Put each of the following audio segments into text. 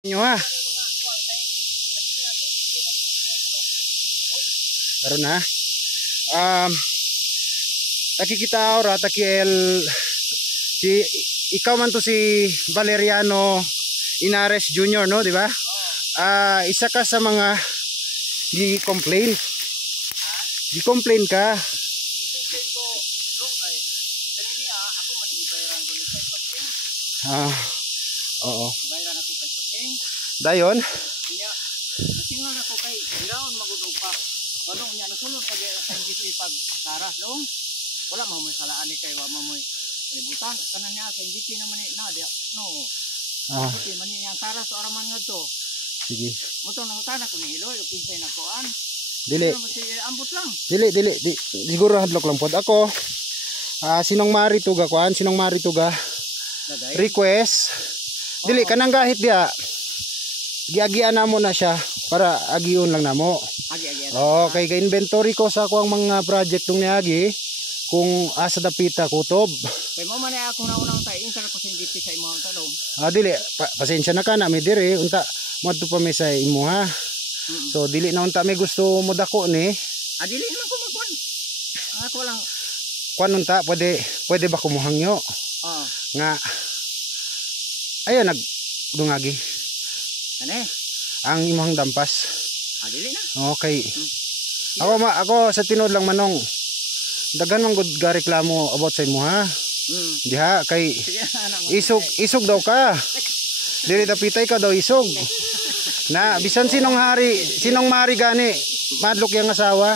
Nyo ha. Karon na. Taki kita ora taki si ikaw man to si Valeriano Inares Jr. no, di ba? Isa ka sa mga gi-complain. Gi-complain ka. Oo. Bayran ako kay pasing. Dayon. Nya, nasingal ako kay giraon magudog pa. Ano nya nasulod pag sa NGC pag taras long. Wala mo may salaan ni kay wa mo moy libutan kanan niya sa NGC naman ni na dia. No. Kasi man yang taras o araman ngadto. Sige. Moto nang tanak ko ni Iloy o kinsay na kuan. Dili. Ambot lang. Dili. Siguro hadlok lang pod ako. Sinong mari tuga kuan, sinong mari tuga. Request. Dili kanang gahit dia. Giagian namo na siya para agion lang namo. Agi. Okay, ga-inventory ko sa ako ang mga project tong niagi kung asa dapita kutob. Kay mo man ako na unang tay insa ko sa NGC sa imong tanong. Dili pasensya na ka na mi dire unta madto pa mi sa imo ha. So dili na unta mi gusto mo dako ni. Dili naman ko magkuan. Ako lang kuan unta pwede ba kumuhangyo? Nga ayo nagdungagi. Ane? Ang imong dampas. Dili na. Okay. Ako sa tinod lang manong. Daghan man gud gareklamo about sa imo ha. Diha kay isog daw ka. Dili dapitay ka daw isog. Na bisan sinong mari gani madlok yang asawa.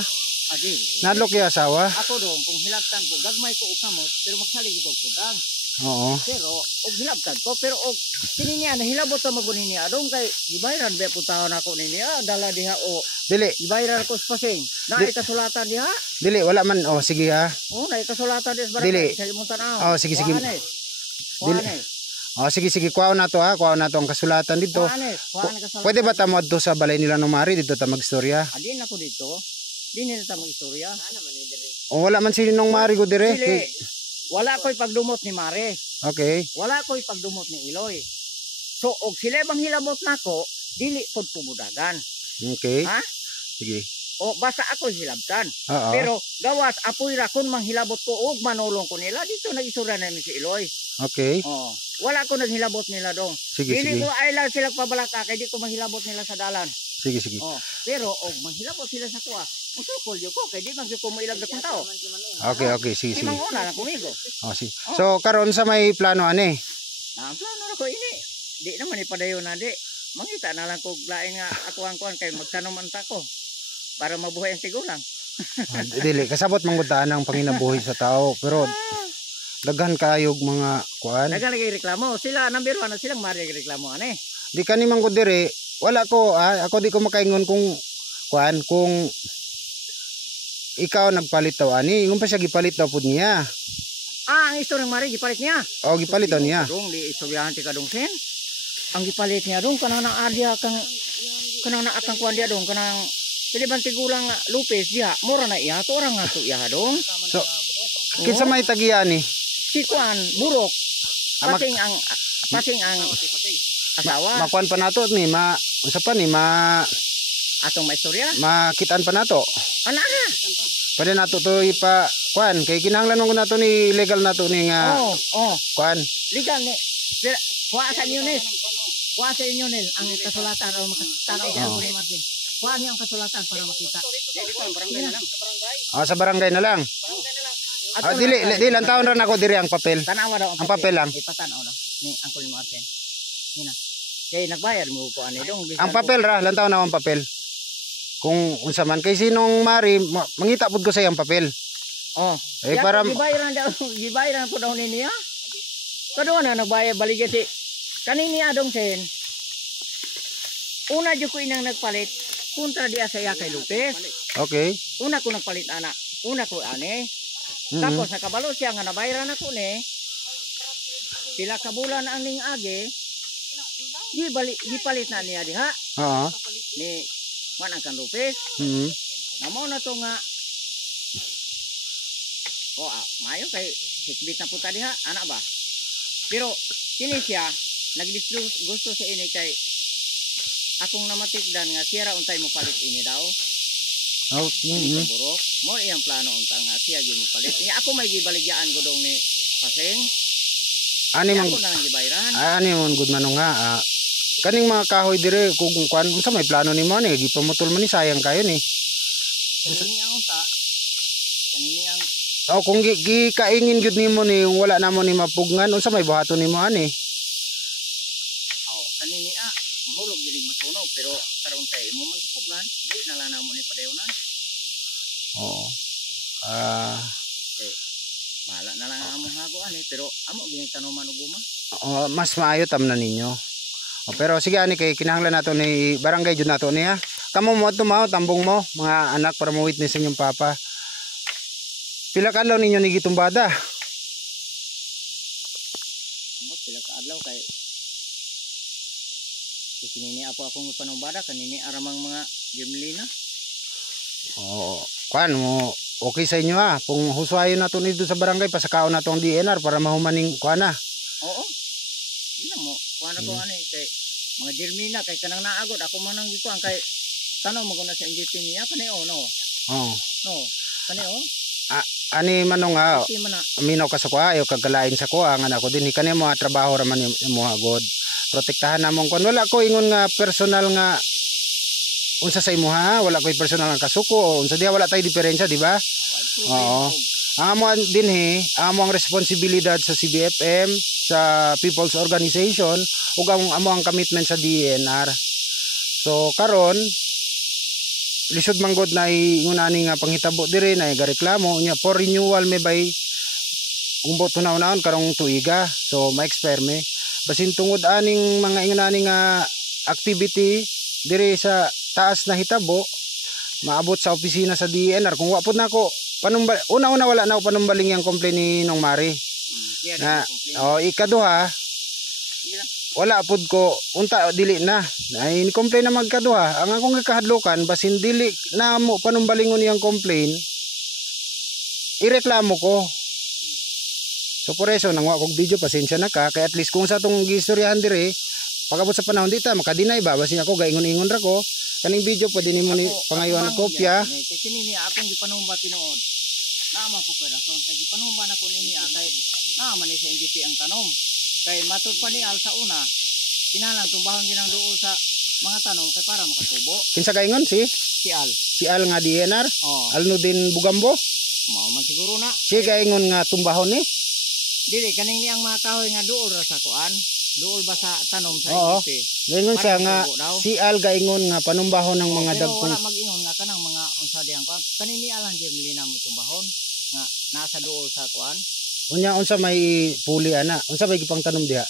Nadlok yung asawa. Ako dong kung hilabtan ko gagmay ko og kamot pero magsalig ko kudang. Oo. Pero og hilabtan ko pero og kini niya nahilabot ta magunin niya dong kay gibayran be putahon ako ni niya dala diha o dili gibayran ko sa pasing na kasulatan diha. Dili wala man sige ha. Na kasulatan diha sa dili. sa imong tanaw. Sige. Dili. Sige kuha na to ha. Kuha na to ang kasulatan dito. Pwede ba ta mo adto sa balay nila no mari dito ta magstorya? Adin ako dito. Di nila ta magistorya. Wala man sinong mari ko dire. Wala ko'y pagdumot ni Mare. Okay. Wala ko'y pagdumot ni Iloy. So og sila bang hilabot nako, dili pod pumudagan. Okay. Ha? Sige. O basta ako hilabtan. Oo. Pero gawas apoy ra kun manghilabot ko og manulong ko nila dito nagisura na si Iloy. Okay. Wala ko naghilabot nila dong. Sige. Dili ko ay lang sila pabalaka kay di ko manghilabot nila sa dalan. Sige. Pero og manghilabot sila sa kuha. Musukol yo ko kay di man ko mo ilag na tao. Okay, sige. Di manguna na kumigo. Sige. So karon sa may plano ani? Ang plano ra ko ini. Di naman ipadayon na di. Mangita na lang kog lain nga ako ang kuan kay magtanom ta ko para mabuhay ang tigulang. Dili kasabot manggutaan ang panginabuhi sa tao pero daghan kayog mga kuan. Daghan lagi reklamo. Sila number 1 na silang mari reklamo ani. Di kani man gud dire wala ko ako di ko makaingon kung kuan kung ikaw nagpalit daw ani ingon pa siya gipalit daw pud niya. Ang istorya ng mari gipalit niya. Gipalit daw niya. Dong di istoryahan ti kadong sen. Ang gipalit niya dong kanang area kang kanang akang kuan dia dong kanang piliban tigulang Lupes dia mura na iya to orang ato iya dong. So kinsa may tagiya ni? Si kuan burok. Pasing ang asawa. Makuan pa nato ni unsa pa ni atong maistorya. Makitaan pa nato. Ana. Pwede nato to ipa kuan kay kinahanglan mo nato ni legal nato ni nga. Kuan. Legal ni. Pero kuha sa inyo ni. Kuha sa inyo ni ang kasulatan o makatanaw sa ni Martin. Kuha niyo ang kasulatan para makita. Dito ang barangay na lang. Sa barangay na lang. Dili lang taon ra nako diri ang papel. Tanawa daw ang papel lang. Ipatanaw daw ni Uncle Martin. Nina. Kay nagbayad mo ko ani dong. Ang papel ra lang taon na ang papel. Kung unsa man kay sinong mari mangita pud ko sa iyang papel. Para gibayaran po daw niya. Kadto na nagbayad baligya si kanini adong sen. Una jud ko inang nagpalit kontra dia sa iya kay Lupes. Okay. Una ko nagpalit ana. Una ko ani. Tapos nakabalo siya nga nabayaran ako ni. Pila ka bulan ang ning age. Gipalit na niya diha. Ni man ang kan Lupes. Namo na to nga mayo kay hikbit na puta diha ana ba. Pero kini siya nagdisgusto sa ini kay akong namatikdan nga siya ra untay mo palit ini daw. Oh, Ini burok. Mo iyang plano unta nga siya gyud mo palit. Iya ako may gibaligyan gudong ni Paseng. Ani man Ako na lang gibayran. ani man gud manong nga. Kaning mga kahoy dire kung kuan unsa may plano nimo ni gipamutol man ni sayang kayo ni. Kanini ang unta. Kanini ang Oh, kung gikaingin gyud nimo ni wala na mo ni mapugngan unsa may buhaton nimo ani? kanini mahulog gid masunog pero karon kay imo magpugan, di na lang namo ni padayunan. Oo. Mala na lang ang among hago ani pero amo gini tanuman ug guma. Mas maayo tam na ninyo. Pero sige ani kay kinahanglan nato ni barangay jud nato niya. Kamo mo tumaw tambong mo mga anak para mo witness inyong papa. Pila ka adlaw ninyo ni gitumbada? Amo pila ka adlaw kay kinini apo akong panumbada kanini aramang mga gemlina. Oo. Kuan mo okay sa inyo kung huswayon nato dito sa barangay pasakaon nato ang DNR para mahumaning kuan na. Oo. Ina mo kuan ako ani kay mga germina kay kanang naagod ako man nang gikuan kay tanaw mo ko na sa NGP niya kani no. Oo. No. Kani Ani manong aminaw ka sa kuha ayo kagalain sa kuha nga nako dinhi kani mo trabaho ra man mo agod. Protektahan namon kon wala ko ingon nga personal nga unsa sa imo wala ko personal nga kasuko o unsa diha wala tay diferensya di ba? Oo. Ang amo dinhi amo ang responsibilidad sa CBFM sa People's Organization ug amo ang commitment sa DNR. So karon lisod manggod na ingunani nga panghitabo dire na gareklamo nya for renewal may bay umbot tunaw-naon karong tuiga so ma-expire me basin tungod aning mga ingunani nga activity dire sa taas na hitabo maabot sa opisina sa DNR kung wa pud nako una-una wala na panumbaling yang complaint ni Nong Mari na ikaduha wala pud ko unta dili na ay complain na magkaduha ang akong gikahadlokan basin dili na mo panumbalingon yang complaint ireklamo ko. So por eso nangwa kog video pasensya na ka kay at least kung sa tong gistoryahan dire pagabot sa panahon dita makadinay ba basin ako gaingon-ingon ra ko kaning video pwede nimo ni pangayuan kopya kay kini ni akong gipanumba tinuod nama po ko rason kay gipanumba na ko nini kay nama ni sa NGP ang tanom kay matud pa ni al sa una kinalang tumbahon ginang duol sa mga tanom kay para makatubo. Kinsa gaingon si Al nga DNR alno din Bugambo mao man siguro na si gaingon nga tumbahon ni dili kaning ni ang mga kahoy nga duol ra sa kuan duol ba sa tanom sa NGP gaingon siya nga si Al gaingon nga panumbahon ng mga dagkong wala mag-ingon nga kanang mga unsa diyang kuan kanini alang germlina mo tumbahon nga nasa duol sa kuan unya unsa may puli ana unsa may gipang tanom diha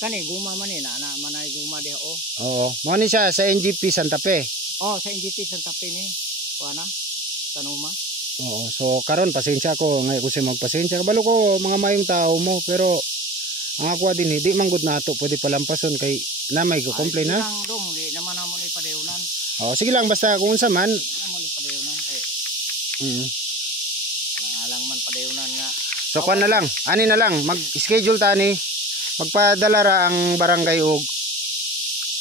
kani guma man ni na manay guma diha oo mo ni siya sa NGP Santa Fe sa NGP Santa Fe ni kuana tanuma. Oo, so karon pasensya ko ngay ko si magpasensya kabalo ko mga mayong tao mo pero ang ako din di manggod nato pwede palampason kay na may ko complain ha. Lang dong di naman namo ni padayunan. Sige lang basta kung unsa man namo ni padayunan kay. Alang man padayunan nga. So kuan na lang, ani na lang mag-schedule ta ni magpadala ra ang barangay og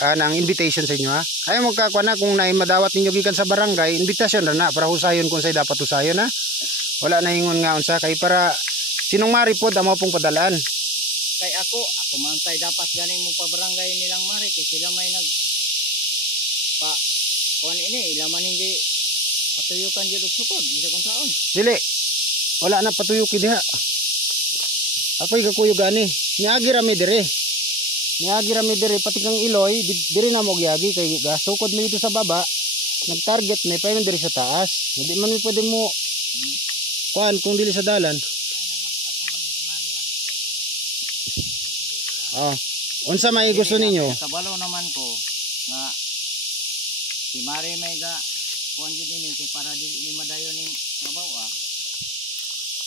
ng invitation sa inyo Ay mo ka kuan na kung naay madawat ninyo gikan sa barangay, invitation ra na para husayon kung say dapat husayon Wala na ingon nga unsa kay para sinong mari pod amo pong padalaan. Kay ako man tay dapat ganin mo pa barangay nilang mari kay sila may nag pa kuan ini ila man hindi patuyukan jud og sukod bisa kung saon. Dili. Wala na patuyuki diha. Ako'y kakuyog ani. Niagi rami dire. Niagi rami dire pati kang iloy dire na mo giagi kay gasukod mo dito sa baba. Nag-target may payon dire sa taas. Hindi man mi pwede mo kuan kung dili sa dalan. Unsa may gusto ninyo? Kabalo naman ko nga si Mari may ga kuan gid ni kay para dili ni madayon ning trabaho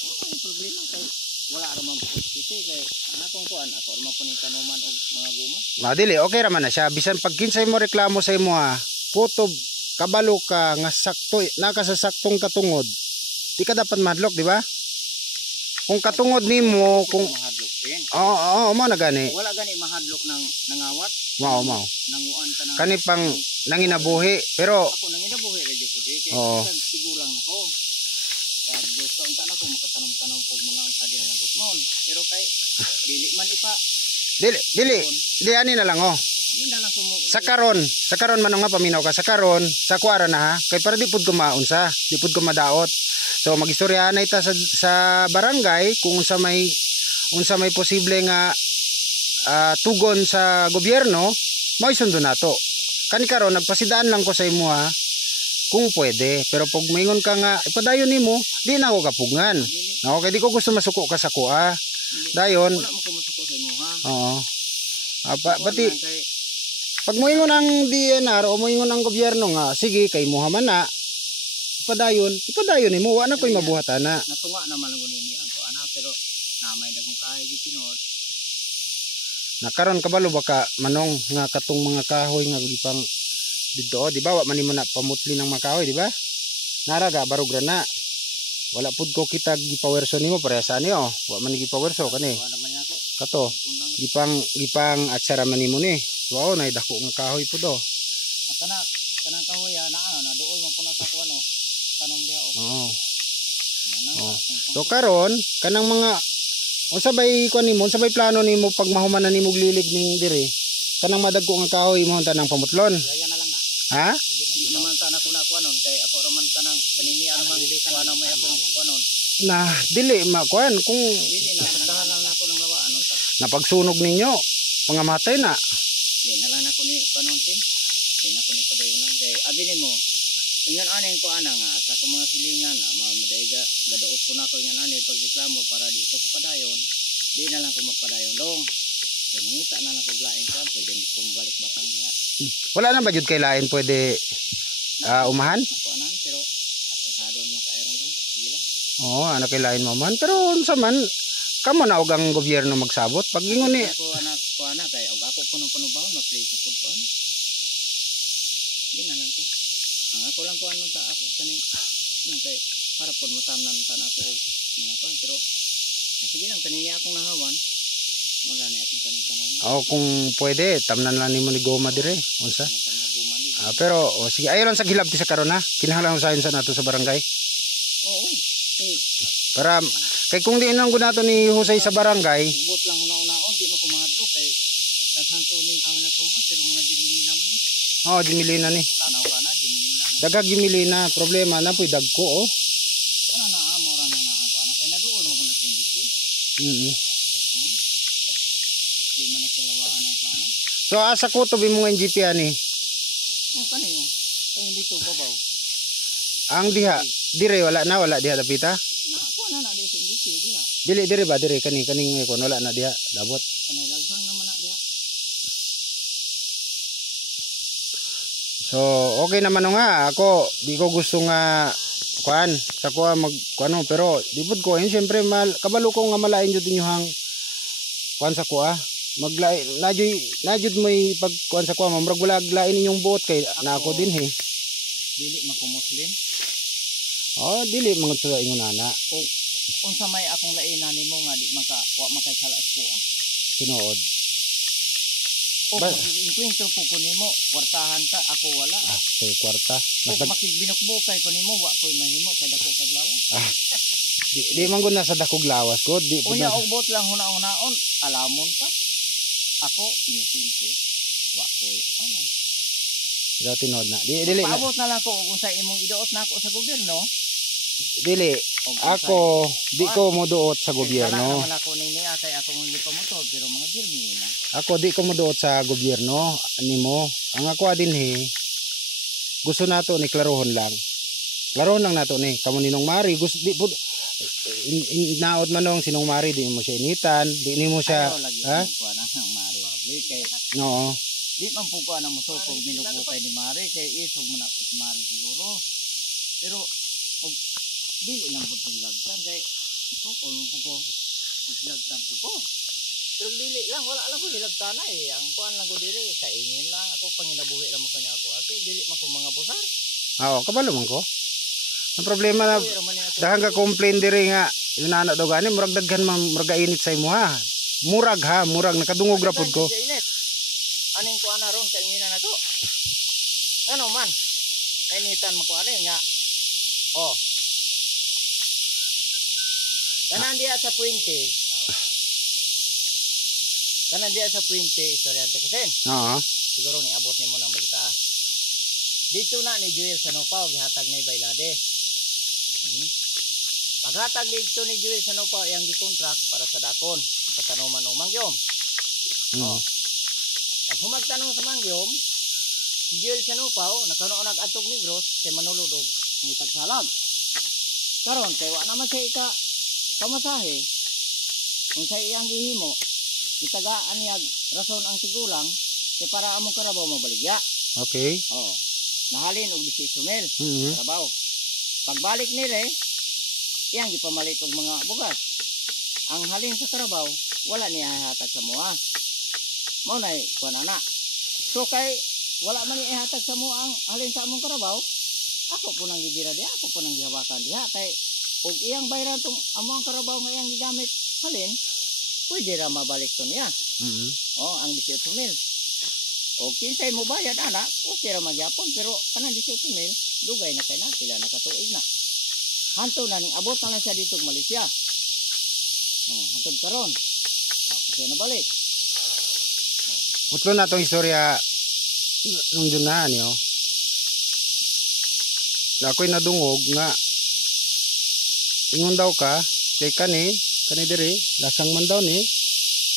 Ay problema kay wala ra man ko kiti kay akong kuan ako ra man puning tanuman og mga guma. Dili okay ra man na siya bisan pag kinsay mo reklamo sa imo putob kabalo ka nga sakto naka sa saktong katungod. Di ka dapat madlok, di ba? Kung katungod nimo kung mahadlok din. Oo, mo na gani. Wala gani mahadlok ng nangawat. Mao. nanguan ka na. Kani pang nanginabuhi pero Ako nanginabuhi ra jud ko di kay Oo. sigulang nako. Pag gusto unta nako makatanong-tanong pug mga unsa diha lagot mon. Pero kay dili man ipa dili ani na lang oh. di na lang sumo. Sa karon manong nga paminaw ka sa karon sa kuara na ha kay para di pud ko maunsa, di pud ko madaot. So magistoryahan na ita sa barangay kung unsa may posible nga tugon sa gobyerno, mao isundo nato. Kani karon nagpasidaan lang ko sa imo ha kung pwede, pero pag maingon ka nga ipadayon nimo, di na ako kapugngan. No, kay di ko gusto masuko ka sa kuha. Dayon, Wala mo ko masuko sa imo ha. oo. Pati Kay pag moingon ang DNR o moingon ang gobyerno nga, sige kay mo man na ipadayon nimo wa na koy mabuhatana. natunga naman ang nini ang kuana pero namay dagong kahay di tinuod. Nakaron kabalo baka manong nga katong mga kahoy nga gipang dito, di ba? Wa man nimo na pamutli ng mga kahoy, di ba? Naraga barog ra na. Wala pud ko kita gipawerso nimo parehas ani oh. Wa man gipawerso kani. Wa naman ako. Kato. Gipang atsara man nimo ni. Wow, nay dako nga kahoy pud oh. Kanang kahoy na dool mo puna sa kuano. Tanong diha oh. Oo. Oh. So karon kanang mga unsabay kuan nimo, unsabay plano nimo pag mahuman na nimo lilig ning dire. Kanang madagko nga kahoy mo tanang pamutlon. Gaya na lang na. Ha? Di naman ta na kuanon kay ako raman kanang kanini ano man kuano may ako kuanon. Na dili makuan kung Dili na sandahan lang nako ng lawaan ta. napagsunog ninyo pangamatay na. Di na lang nako ni kuanon tin. Di na ko ni padayonan kay abi nimo. Ingon ani ko ana nga sa ko mga silingan mga madayga gadaot po nako ingon ani pagreklamo para di ko padayon. Di na lang ko magpadayon dong. Kay mangita na lang ko glaing ko pwede di ko balik batang diha. Wala na ba jud kay lain pwede umahan? Ako anan pero atasado man ka iron dong. Sige lang. Oo, ana kay lain mo man pero unsa man kamo na og ang gobyerno magsabot pag ingon ni Ako anak ko ana kay og ako puno bawon ma-play sa pud ko ana. Di na lang ko. Ang ako lang ko ano ta ako kaning anong kay para pud matamnan ta nako og mga kuan pero sige lang kanini akong nahawan. Wala na akong tanong-tanong. kung pwede tamnan lang nimo ni goma dire unsa. Pero sige ayo lang sa gilab ti sa karon ha. Kinahanglan usahin sa nato sa barangay. Oo. Kay Para kay kung di nang gunato ni Husay sa barangay, bot lang una-unaon di mo ko mahadlo kay daghan tuning kahoy na tumbas pero mga dinlina man ni. Jimilina ni. Tanaw ka na dinlina. Dagag Jimilina, problema na puy dagko oh. Kana na amora na ako ana kay naduol mo ko na sa industry. Di man na sila lawaan ang kuana. So asa ko to bimo nga NGP ani. Kaniyo. Kay dito babaw. Ang diha, dire wala diha dapita. Na kuana na di sa industry diha. Dili dire ba dire kaning kon wala na diha labot. Kanay lagsang naman na diha. So okay naman no nga ako di ko gusto nga kuan sa kuha mag kuano pero di pud ko syempre kabalo ko nga malain jud inyohang kuan sa kuha maglain najud may pag kuan sa kuha murag wala lain inyong buot kay na ako din he. Dili makumuslim. Dili mga sa ingon ana. O unsa may akong lainan nimo nga di man ka wa makay salas ko Tinuod. O encuentro po ko nimo kwartahan ta ako wala. Sa kwarta. Mas makigbinukbukay ko nimo wa koy mahimo kay dako kag lawas. Di man gud na sa dakog lawas ko. Di pud Unya na. og bot lang huna-hunaon alamon pa. Ako inusinti wa koy alam. Tinuod na. Dili. Paabot na lang ko kung sa imong iduot na ako sa gobyerno. Dili. Ako di ko moduot sa gobyerno. Naman ako nini kay ako hindi pa motor pero mga birmi na. Ako di ko moduot sa gobyerno nimo. Ang ako din he. Gusto nato ni klarohon lang. Klarohon lang nato ni kamo ninong Mari gusto di pud naot manong sinong Mari di mo siya initan, di nimo siya ha? Kuan ang Mari. Di kay no. Di man po ko na musukog minubukay ni Mari kay isog man ako si Mari siguro. Pero og dili lang pud lagtan kay sukol mo po ko. Lagtan po ko. Pero dili lang wala lang ko hilagtan eh. Ang kuan lang ko diri sa ingin lang ako panginabuhi lang mo kanya ako. Kasi dili man ko mga busar. Kabalo man ko. Ang problema na dahang ka complain diri nga yung anak daw gani murag daghan man murag init sa imo ha. Murag nakadungog ra pud ko. aning ko ana ron kay ngina na to. Ano man? Kainitan mo ko ani nga. Oh. Kanan diya sa puwente. Kanan diya sa puwente, istoryante kasen. Oo. Siguro ni abot nimo ng balita. Dito na ni Joel sa Nupaw gihatag ni Baylade. Paghatag dito ni Joel sa Nupaw yang gi-contract para sa dakon, ipatanuman og mangyom. Oh. Pag humagtanong sa mangyom, si Joel sa Nupaw nakaroon nag-atog Negros kay manulod og ngitag salag. Karon kay wa naman siya ika pamasahe. Kung sa iyang gihimo, itagaan niya rason ang tigulang kay para among karabaw mabaligya. Okay. Oh. Nahalin og 18 mil karabaw. Pagbalik nila iyang gipamalit og mga bugas. Ang halin sa karabaw wala niya ihatag sa mua. Mao nay kuan ana. So kay wala man niya ihatag sa mua ang halin sa among karabaw, ako po nang gibira diha, ako po nang gihawakan diha kay og iyang bayran tong among karabaw nga iyang gigamit halin, pwede ra mabalik to niya. Oh, ang 18 mil. O kinsay mo bayad ana, okay ra magyapon pero kanang 18 mil, dugay na kay na sila nakatuig na. Hanto na ning abot na lang siya dito sa Malaysia. Oh, hantod karon. Ako siya nabalik. Utlo na tong istorya nung dun na niyo. Na ako'y nadungog nga ingon daw ka kay kani diri lasang man daw ni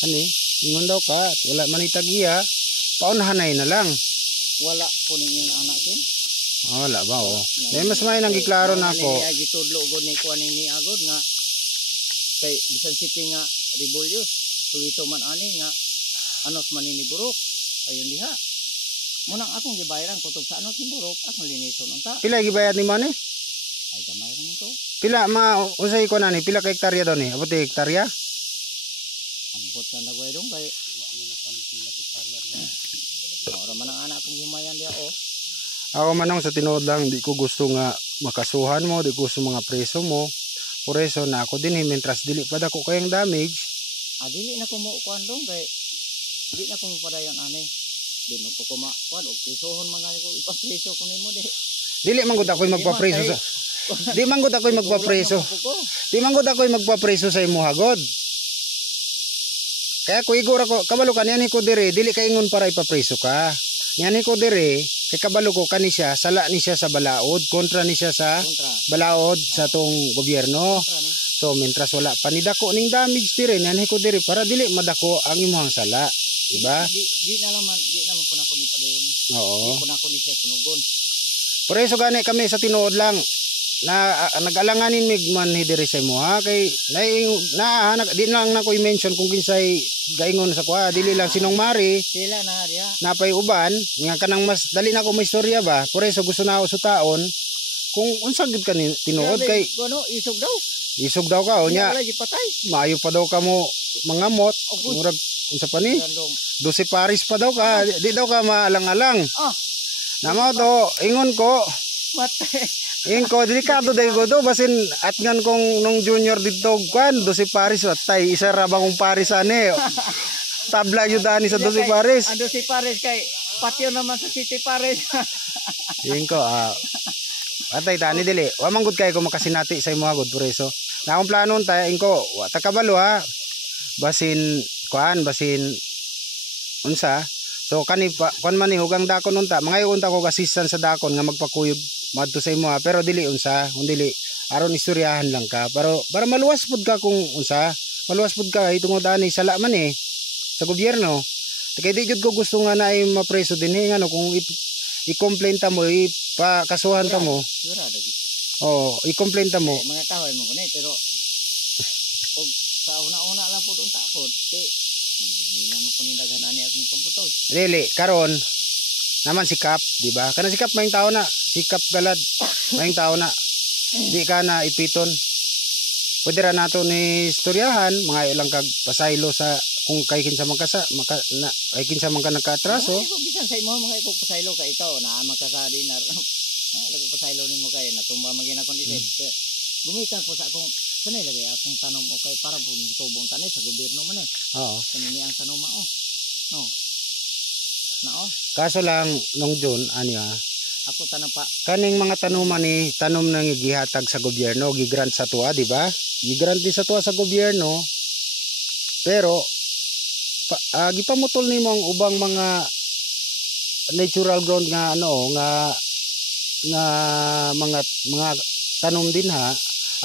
kani ingon daw ka wala man itagiya paunhanay na lang. Wala po ninyo anak sin. Wala ba oh. Dahil mas may nang giklaro na ako. Gitudlo gud ni kuan ni agod nga kay bisan city nga rebellious. Suwito man ani nga anos man ni burok. Ayun diha. Munang akong gibayaran kutob sa anos ni burok, akong linison unta. Pila gibayad ni mo ni? Ay gamay ra mo to. Pila usay ko na ni pila ka hektarya daw ni? Abot hektarya? Ambot na nagway dong kay wa mo na kan pila ka hektarya. Ora man ang anak kong himayan diha oh. Ako manong sa tinuod lang, di ko gusto nga makasuhan mo, di ko gusto mga preso mo. Por eso na ako din mientras dili pa dako kayang damage. Dili na ko mo kuan dong kay di na ko padayon ani. Di mo ko kuan og presohon man gani ko ipapreso ko nimo di. Dili man gud ako magpapreso sa. Di man gud ako magpapreso. Di man gud ako magpapreso sa imo hagod. Kaya ko igor ako kabalo kaniya ko dire, dili kay ingon para ipapreso ka. Yan ko dire kay kabalo ko kani siya sala ni siya sa balaod kontra ni siya sa balaod sa tong gobyerno. So mientras wala pa ni dako ning damage dire yan ko dire para dili madako ang imong sala, di ba? Di na man po nako ni padayonan. Oo. Di po nako ni siya sunugon. Por eso gani kami sa tinuod lang na nag-alanganin mig man dire sa imo ha kay di lang nako i-mention kung kinsay gaingon sa kuha dili lang sinong mari sila na diha napay uban nga kanang mas dali na ko may istorya ba por eso gusto na ako sutaon kung unsa gid ka tinuod kay ano isog daw ka o nya wala gipatay maayo pa daw ka mo mangamot murag unsa pa ni 12 paris pa daw ka di daw ka maalang-alang namo to ingon ko matay Inko delikado dai ko do basin atngan kong nung junior dito kan 12 paris watay isa ra bang paris ani tabla yun ani sa 12 paris. Ang 12 paris kay patio naman sa city paris. Inko atay tani dili wa man gud kay ko makasinati sa imo gud por eso. Na akong plano ta inko wa ta kabalo ha. Basin unsa so kani pa kon man ni hugang dakon unta mangayon ta ko assistant sa dakon nga magpakuyog madto sa imo pero dili unsa dili aron istoryahan lang ka para maluwas pud ka kung unsa maluwas pud ka tungod ani sala man sa gobyerno kay di jud ko gusto nga naay mapreso dinhi ngano kung i-complain ta mo ipakasuhan ta mo sigurado gito i-complain ta mo mga kahoy mo kuno pero og sa una lang pud unta pud kay manggila mo kuno daghan ani akong komputol dili karon naman sikap di ba kana sikap may tao na sikap galad may tao na di ka na ipiton pwede ra nato ni istoryahan mga ilang kag pasaylo sa kung kay kinsa man ka kay kinsa man ka nagkaatraso bisan sa imo mga iko pasaylo ka ikaw na makasari na lago pasaylo nimo kay natumba magina kon isip bumitan po sa akong sanay lagay akong tanom okay para po tubong tanay sa gobyerno man oo kanini ang tanom no Nao. Kaso lang nung June anya Ako tanang pa. kaning mga tanuman ni tanom nang gihatag sa gobyerno, gigrant sa tuwa, di ba? Gigrant din sa tuwa sa gobyerno. Pero gipamutol nimo ang ubang mga natural ground nga nga mga tanom din ha.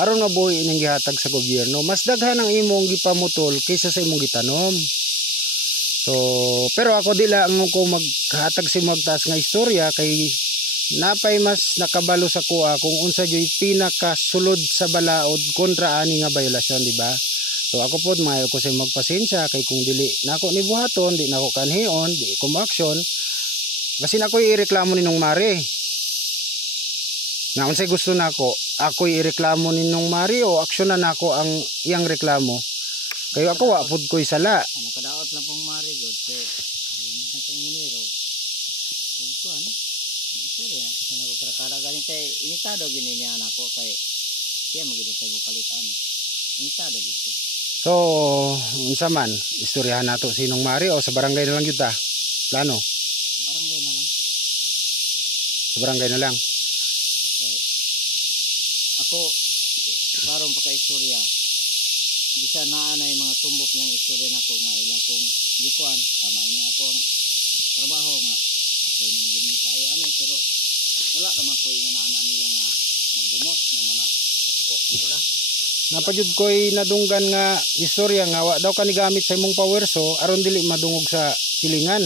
Aron mabuhi ning gihatag sa gobyerno. Mas daghan ang imong gipamutol kaysa sa imong gitanom. So, pero ako dila ang ko maghatag si magtaas nga istorya kay napay mas nakabalo sa kuha kung unsa joy pinakasulod sa balaod kontra ani nga violasyon, di ba? So ako pod maayo ko sa magpasensya kay kung dili nako ni buhaton, di nako kanhion, di ko ma-action. Kasi nako ireklamo ninong Mari. Na unsay gusto nako, ako ireklamo ninong Mari o aksyonan nako ang iyang reklamo. Kayo ako wa pud ko'y sala. Ano kadaot lang pong Mari god kay ano na kay iniro. Ug kuan. Sorry, kasi nako kara galing kay initado gini niya nako kay siya magidto kay bupalitan. Initado gid siya. So, unsa man, istoryahan nato sinong Mari o sa barangay na lang yun ta? Plano? Barangay na lang. Sa barangay na lang. Eh, ako, parang pagka-istorya, bisa naanay mga tumbok ng istorya na ko nga ila kong gikuan, tama niya ako ang trabaho nga. Ako yung gini kaayo anay, pero wala naman ko yung naanaan nila nga magdumot, nga muna isupok nila. Napadyud ko'y nadunggan nga istorya nga wa daw ka ni gamit sa imong power so aron dili madungog sa silingan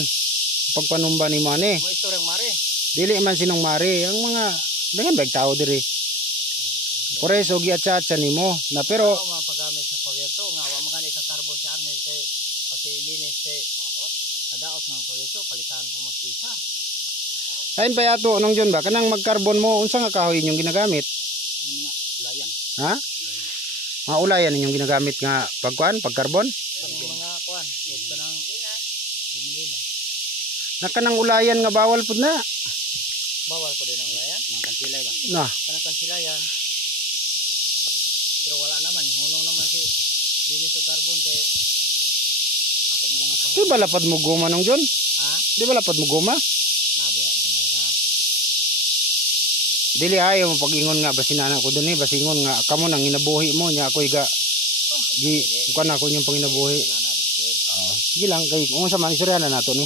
pagpanumba ni mo ani. Mo istoryang Mari. Dili man sinong Mari ang mga dengan bag tao diri. Por eso giatsa nimo na pero Ako mapagamit sa pawierto nga wa magani sa carbon si Arnel kay kasi linis kay kadaot ng pawierto palitan pa magpisa. kain pa yato nung June ba kanang magkarbon mo unsa nga kahoy inyong ginagamit? Yung mga ulayan. Ha? Mga ulayan inyong ginagamit nga pagkuan pagkarbon? Yung mga kuan, ito ng ginilina. Na kanang ulayan nga bawal pud na. Bawal po din ang ulayan. Mga kansilay ba? Na. Kanang kansilayan. Pero wala naman, hunong naman si linis o carbon kay ako man ang ipahuli. Di ba lapad mo guma nung June? Ha? Di ba lapad mo guma? Nabi, gamay ra. Dili ayaw mo pag-ingon nga basin anak ko dun basingon nga kamo nang inabuhi mo nya ako iga gi kuan ako yung panginabuhi. Oh, sige lang kay kung sa man istorya na nato ni.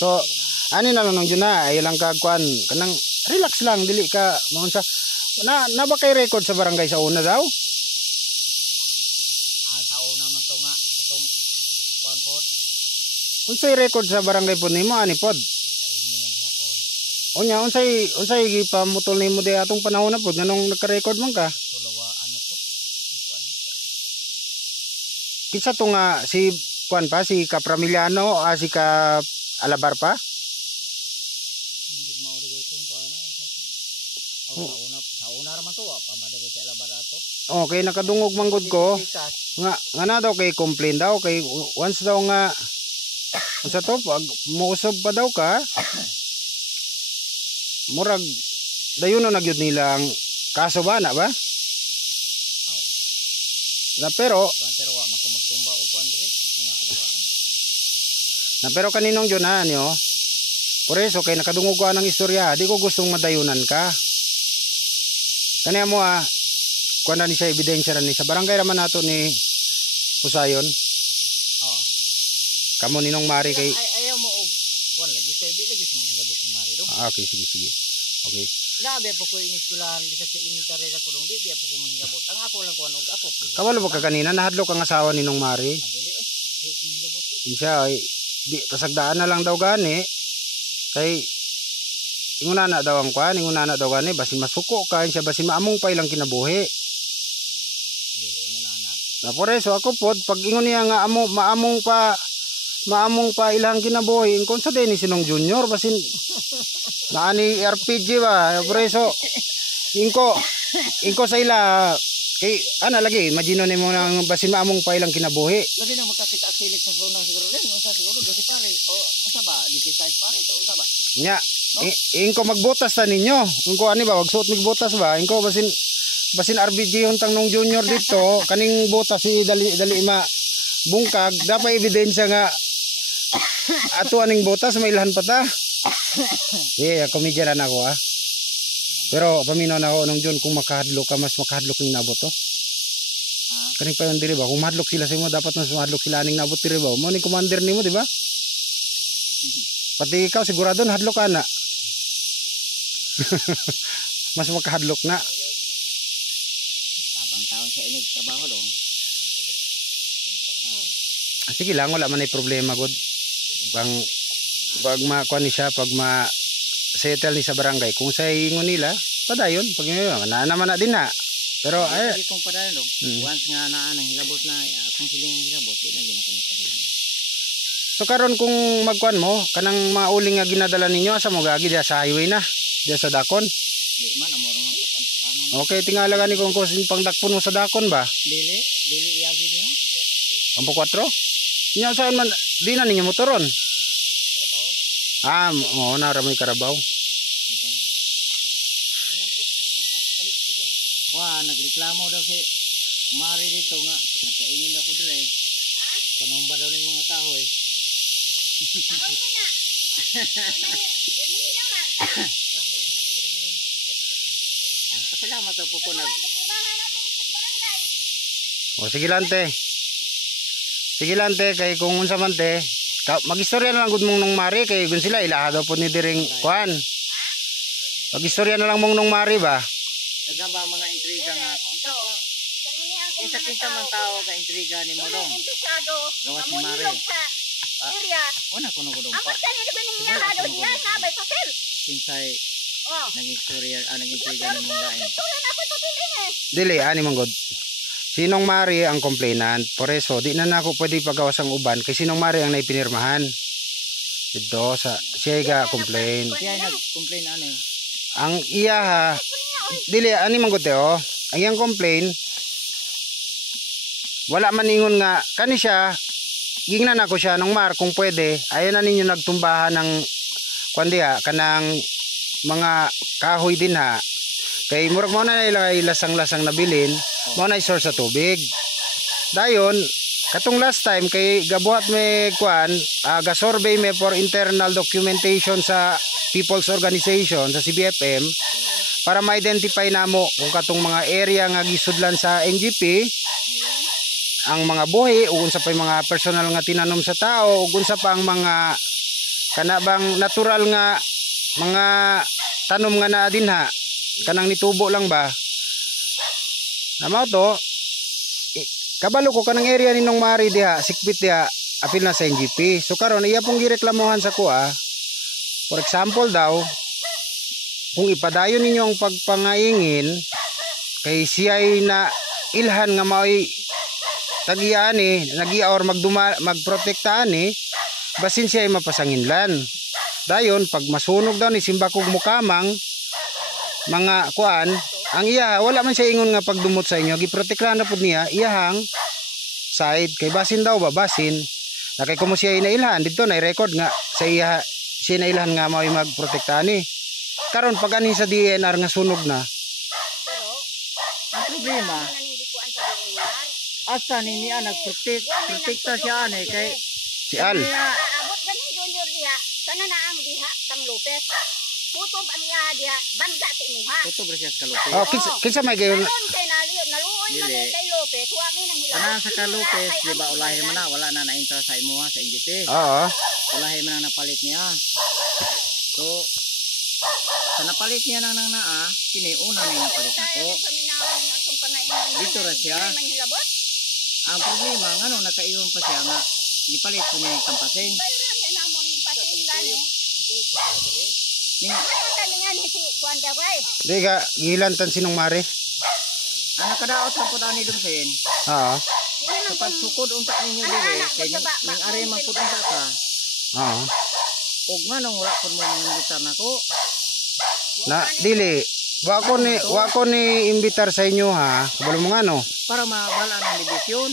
So ani na lang nung June na ay lang ka kuan kanang relax lang dili ka maunsa na ba kay record sa barangay sa una daw? Sa una man to nga katong kuan pod Unsay record sa barangay pod nimo ani pod? sa inyo lang hapon. Unya unsay gipamutol nimo di atong panahon na pod nganong naka-record man ka? Tulawa ano to? Kuan to. Kisa to nga si kuan pa si Kapramiliano si Ka Alabar pa? Hindi mauri ko itong kuan na. Sa una raman to, pamadagoy sa labarato. Okay nakadungog manggod ko. Nga na daw kay complain daw kay once daw nga unsa to pag muusab pa daw ka murag dayon na nagyud nilang kaso ba na ba na pero Pero wa man ko magtumba og kuan diri nga alawaan. na pero kaninong June na niyo por eso kay nakadungog ko ang istorya di ko gustong madayunan ka kaniya mo kuan na ni siya ebidensya na ni sa barangay raman nato ni Usayon Oo. kamo ninong Mari kay Ayaw mo og kuan lagi kay di lagi mo hilabot ni Mari do. okay sige okay Labi po ko yung eskwelahan bisa sa elementary ra ko dong di po ko manghilabot. Ang ako lang kuan og ako. kabalo ba ka kanina nahadlok ang asawa ninong Mari Dili di ko manghilabot. siya ay di pasagdaan na lang daw gani kay inguna na daw ang kuan inguna na daw gani basin masuko ka siya basin maamong pa ilang kinabuhi Dili nga na. na por eso ako pod pag ingon niya nga maamong pa ilang kinabuhi kung sa din ni sinong junior basin naani RPG ba por eso ingko sa ila kay ana lagi imagine nimo nang basin maamong pa ilang kinabuhi Labi na makakita silik sa sunang siguro rin. Unsa siguro dosi pare o unsa ba di size pare to unsa ba? nya ingko magbotas ta ninyo ingko ani ba wag suot migbotas ba ingko basin RBG huntang nung junior dito kaning botas si dali ma bungkag dapat ebidensya nga ato aning butas mailahan pa ta. Komedya na ako ah. Pero paminaw na ako nung John kung makahadlok ka mas makahadlok ning nabot to. Kaning pa yon diri ba kung mahadlok sila sa imo dapat mas mahadlok sila ning nabot diri ba. Mo ni commander nimo di ba? Pati ikaw sigurado hadlok ka na. Mas makahadlok na. Abang taon sa inig trabaho dong. Sige lang wala man ay problema god. Pag makuha ni siya pag settle ni sa barangay kung sa ingon nila padayon pag na naman na din na. Pero ay kung padayon dong. Once nga naa nang hilabot na kung siling ang hilabot di na ginakanit padayon. So karon kung magkuan mo kanang mauling nga ginadala ninyo asa mo gagi diya sa highway na diya sa dakon. Di man amoro nga pasan-pasanon. Okay tingala gani kung kusin pangdakpon mo sa dakon ba? Dili iagi niya. Ampo 4? Nya saan man di na ninyo motoron? Oo na ramoy karabaw. Nagreklamo daw si Mari dito nga nakaingin ako dire. Panomba daw ng mga kahoy. Kahoy ko na. Dili naman. Pasalamat ako po nag. Sige lante. Sige lante kay kung unsa man te magistorya na lang gud mong nung Mari kay gun sila ilaha daw po ni diring kuan. Magistorya na lang mong nung Mari ba? Nagamba mga intriga nga. Kinsa man tao ka intriga ni mo dong. Gawas ni Mari. Wala ko nung dong pa. Kinsay nag-intriga ni mong dain. Dili ani man god. Sinong Mari ang complainant. Por eso di na nako pwede pagawas ang uban kay sinong Mari ang naipinirmahan. Dito sa siya ga complain. Siya nag-complain ani. Ang iya ha dili ani man gud oh. Ang iyang complain wala man ingon nga kani siya gingnan ako siya nung Mar kung pwede ayon na ninyo nagtumbahan ng kwandiya kanang mga kahoy din ha kay murag mo na ilagay lasang-lasang nabilin mo na source sa tubig dayon katong last time kay gabuhat may kwan ga-survey me for internal documentation sa People's Organization sa CBFM para ma-identify namo kung katong mga area nga gisudlan sa NGP ang mga buhi ug unsa pay mga personal nga tinanom sa tao ug unsa pa ang mga kanabang natural nga mga tanom nga naa dinha kanang nitubo lang ba namaw to kabalo ko kanang area ninong Mari diha sikpit diha apil na sa NGP so karon iya pong gireklamuhan sa kuha for example daw kung ipadayon ninyo ang pagpangaingin kay siya ay na ilhan nga mao'y tagian nagia or magprotektaan basin siya ay mapasanginlan dayon pag masunog daw ni simbakog mukamang mga kuan ang iya wala man siya ingon nga pagdumot sa inyo giprotektahan na pud niya iyahang side kay basin daw ba basin na kay kumo siya inailhan dito na record nga sa iya siya nailhan nga mao'y magprotektahan karon pag ani sa DNR nga sunog na pero ang problema asa ni niya nagprotekta siya ani kay si Al abot gani junior diha kana na ang diha kang Lopez putob ang iya diha bangga sa imuha putob ra siya sa Lopez kinsa may gayon kay naluoy man kay Lopez wa mi nang hilaw ana sa Lopez di ba ulahi man na wala na na-interest sa imuha sa NGP oo ulahi man na napalit niya so sa napalit niya nang naa kini una na napalit nako dito ra siya ang problema ngano nakaiyon pa siya nga gipalit ko niya yung kampasing di ka gilantan sinong Mari ang nakadaot lang po daw ni Dumsin oo sa pagsukod unta ninyo dire kay ning are magpud unta ka oo ug nganong wala pud mo mangitar nako na dili wa ko ni imbitar sa inyo ha kabalo mo ngano para mabala ng dibisyon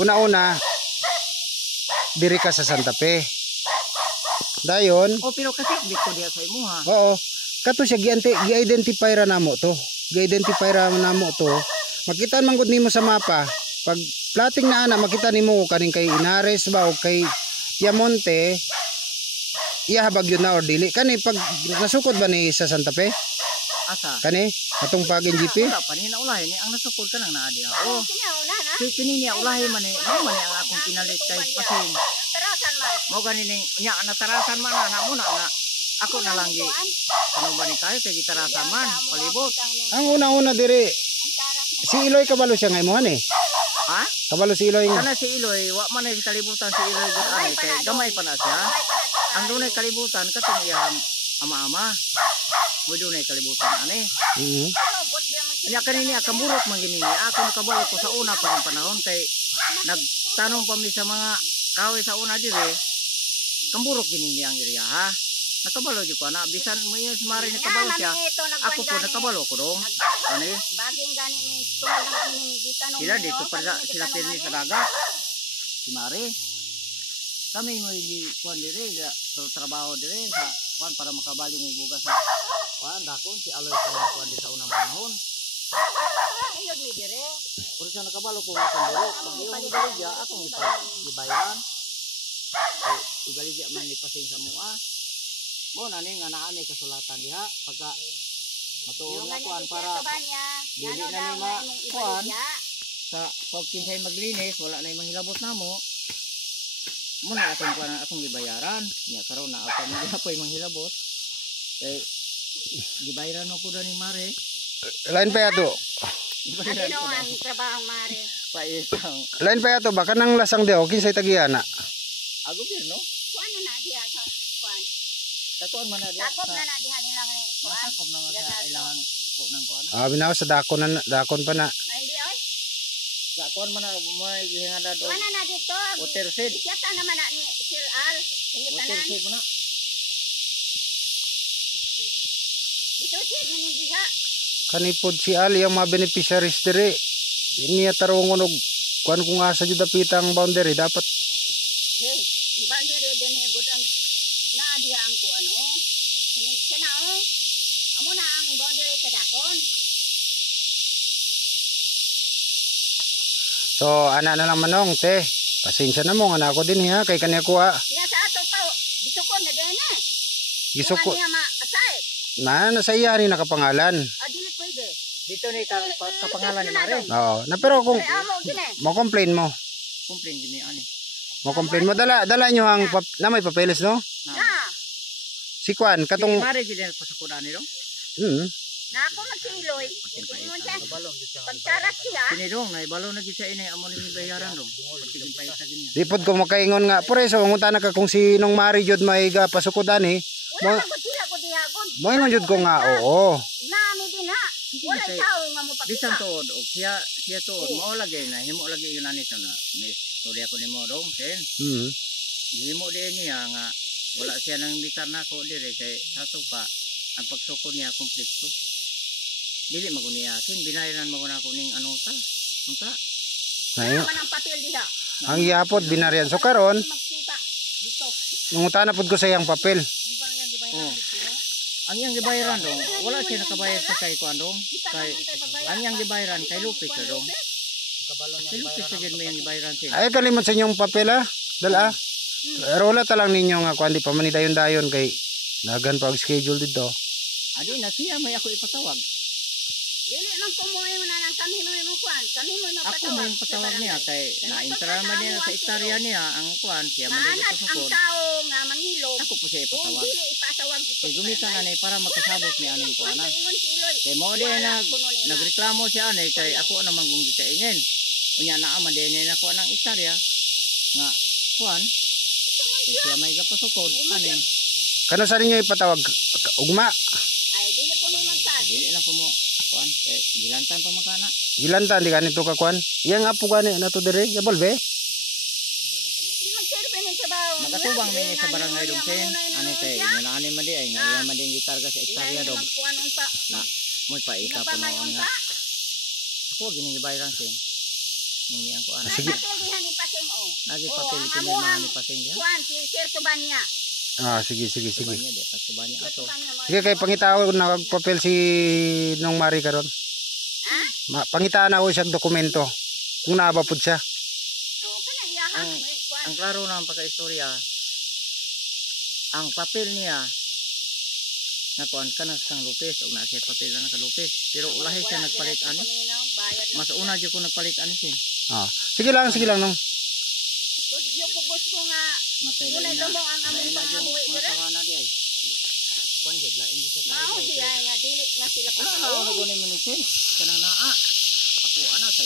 una diri ka sa Santa Fe dayon pero kasi dito diha sa imuha oo kato siya gi-identify ra namo to makitaan man gud nimo sa mapa pag plating na ana makita nimo kaning kay Inares ba o kay Piamonte iya habag yun na or dili kani pag nasukod ba ni sa Santa Fe Asa? kani atong pag NGP Wala pa ni naulahin ni ang nasukod ka nang naa diha. Oh. Kinauna na. Kini niya ulahin man ni, mo man ni ang akong pinalit kay pasing. Tarasan man. Mo gani ning nya natarasan man na mo na nga. Ako na lang gi. Ano ba ni kayo kay gitarasan man palibot. ang una-una diri Ang taras mo. si Iloy kabalo siya ngayon eh Ha? kabalo si Iloy nga Kana si Iloy, wa man ay kalibutan si Iloy gud ay kay gamay pa na siya. Ang dunay kalibutan katong iyang ama-ama. Mo dunay kalibutan ani. Mhm. Nya kanini kamurot man gini ako nakabalo ko sa una pa panahon kay nagtanong pa mi sa mga kahoy sa una dire. Kamburok gini ang iriya ha. Nakabalo jud ko na bisan mo yun mari nakabalo siya. Ako po nakabalo ko dong. Ani? Baging gani ni tulad ng ining gitanong. Sila dito para sila pirmi sa dagat. Si Mari. Kami mo hindi kuan dire sa trabaho dire sa kuan para makabali ng bugas sa kuan dakon si Aloy sa kuan di sa unang panahon. Iyog mi dire. Pero sa nakabalo ko nga kamburo, pag yung ibaligya akong ibayaran. Kay ibaligya man ni pasing sa mua. Mo na ni nga naa may kasulatan diha pagka matuon nga kuan para dili na ni ma kuan sa pag kinsay maglinis wala na imong hilabot namo. Mo na akong kuan akong gibayaran. Nya karon na ako man gyapon imong hilabot. Kay gibayaran mo pud ni Mare. lain pa yato Gibayaran Ano ko na ang trabaho mare? paisang lain pa yato ba kanang lasang daw kinsay tagiyana gobyerno. Kuan na diha sa kuan. Tatuan man na diha. Takop na na diha nila ni kuan. Masakop naman sa ilangan po ng kuan. binaw sa dakon pa na Ay di oy. Sa kuan man na may hingada do. Kuan na dito. Water seed. Isyata naman na ni Sir Al. Water Sinitanan. seed mo na. Dito si manin diha. kanipod si Ali ang mga beneficiaries diri niya tarungon og kuan kung asa jud dapitang boundary dapat Hey, bandere din he good ang na diha ang kuan oh. Siya na oh. Amo na ang boundary sa dakon. so ana na lang manong te pasensya na mo nga na ako din ha kay kanya ko ha Siya sa ato pa bisukon na din eh. gisuko Kuan niya ma-asay. na sa iya ni nakapangalan Dili pwede. Dito ni kapangalan ni Mare. oo na pero kung Kay amo gini. mo complain mo Complain gini ani. mo dala nyo ang na may papeles no Na. si Kwan Kung katong Mare gid pasakudan ni do. Na ako magsiloy. Ingon siya. Pagkarat siya. Sinidong na ibalo na gid sa ini amo ni bayaran dong. Pagtigin pa sa gini. di pod ko makaingon nga preso ngunta na ka kung sinong mari jud may pasukudan Wala ko sila ko dihagon. mo ingon jud ko nga oo Nami din ha. Wala Kay- tao nga mo Bisan pakita. tuod og siya tuod mao lagi na himo lagi yun ani sa na. May storya ko nimo dong sen. mm. Himo din niya nga wala siya nang bitar na ko dire kay ato pa ang pagsukod niya kompleto. Dili maguniyasin binayaran mo na ko ning ano ta. Unta? Ayun. Naman ang papel diha. Ang yapod binaryan so karon Magkita. Dito. ngunta na pod ko sa iyang papel Di ba yan di ba Oh. yan? Ang iyang gibayaran dong wala siya nakabayad sa kay kuan dong. Kay ang iyang gibayaran kay Lupit sa dong. Kay Lupit sa gid may iyang gibayaran sin. ay kalimot sa inyong papel ha dala pero wala talang ninyo nga kuan di pa man dayon kay nagan pa og schedule dito Adi na siya may ako ipatawag. Dili man kumuhay mo na lang kami mo kuan. Kami mo Ako mapatawag. mo yung patawag niya kay na-intera man niya sa istorya niya ang kuan siya man Maanat ang ipasukod. tao nga mangilog. Ako po siya Kung ipatawag. dili ipasawag dito. Kay gumitan na ni para makasabot ni aning kuan. Ingon si Iloy. Kay mo din nagreklamo siya ani kay ako naman kung gikaingin. Unya naa man din na kuan ang istorya nga kuan. Kay siya may gapasukod ani. kano sa ninyo ipatawag ugma Ay dili po ni magtad. Dili lang ko mo kuan kay gilantan pa makana. gilanta di kanito ka kuan iyang apo gani na to dire yabolbe Di magserve ni sa bawo. Magatubang mi sa barangay dong sen. Ani kay inaani man di ay nga iya man din gitarga sa istorya dong. Kuan unta. Na mo'y paika po Pinapamay noon unta. nga. Ako gini gibayaran sin. Nini ang kuan. Sige. Papel diha ni Paseng o. Nagi Oo, papel ang kini amo mga ang ni pasing dia. Kuan si Sir Tubanya. sige Subanya dia pas subanya ato. sige kay pangitaw nagpapel si nung mari karon Ha? pangitaan ako siya dokumento kung naabapod siya O kana iyaha. Ang- Kuan. ang klaro ng pagka-istorya, ang papel niya nakuan ka na sang Lopez o na siya papel na naka Lopez pero ulahi siya nagpalit ani mas una jud ko nagpalit ani sin Sige lang nong. Yung gusto nga, matay dunay na damo ang among pangabuhi dire. na di ay kuan jud la hindi siya Mao siya nga dili na sila ano pasalo. na gunin mo ni sin kanang naa ako ana sa